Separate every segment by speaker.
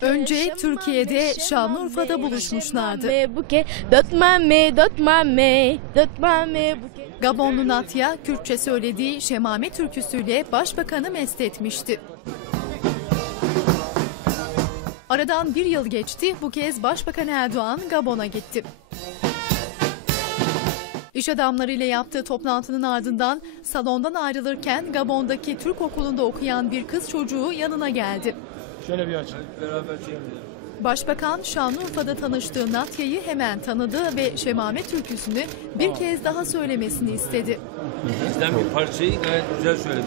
Speaker 1: Önce şemame, Türkiye'de Şanlıurfa'da buluşmuşlardı. Vüke,
Speaker 2: vüke, vüke, vüke, vüke, vüke, vüke, vüke,
Speaker 1: Gabonlu Natya Kürtçe söylediği Şemame türküsüyle başbakanı mest etmişti. Aradan bir yıl geçti bu kez Başbakan Erdoğan Gabon'a gitti. İş adamlarıyla yaptığı toplantının ardından salondan ayrılırken Gabon'daki Türk okulunda okuyan bir kız çocuğu yanına geldi. Şöyle bir açın. Beraber çekelim. Başbakan Şanlıurfa'da tanıştığı Natya'yı hemen tanıdı ve Şemame türküsünü bir kez daha söylemesini istedi.
Speaker 3: Bizden bir parçayı gayet güzel söylemiş.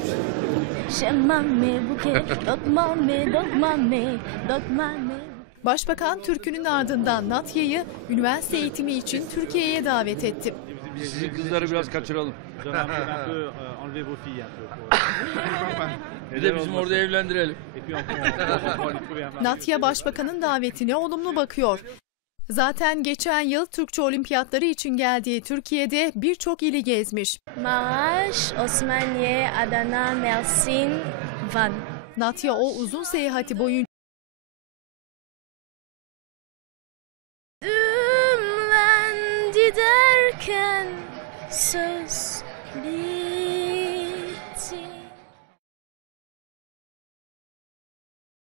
Speaker 3: Şemame bu dokmame,
Speaker 1: dokmame, dokmame. Başbakan türkünün ardından Natya'yı üniversite eğitimi için Türkiye'ye davet etti.
Speaker 4: Sizi kızları biraz kaçıralım.
Speaker 5: bir de bizim orada evlendirelim.
Speaker 1: Natya Başbakan'ın davetine olumlu bakıyor. Zaten geçen yıl Türkçe olimpiyatları için geldiği Türkiye'de birçok ili gezmiş.
Speaker 6: Maaş, Osmaniye, Adana, Mersin, Van.
Speaker 1: Natya o uzun seyahati boyunca boxes.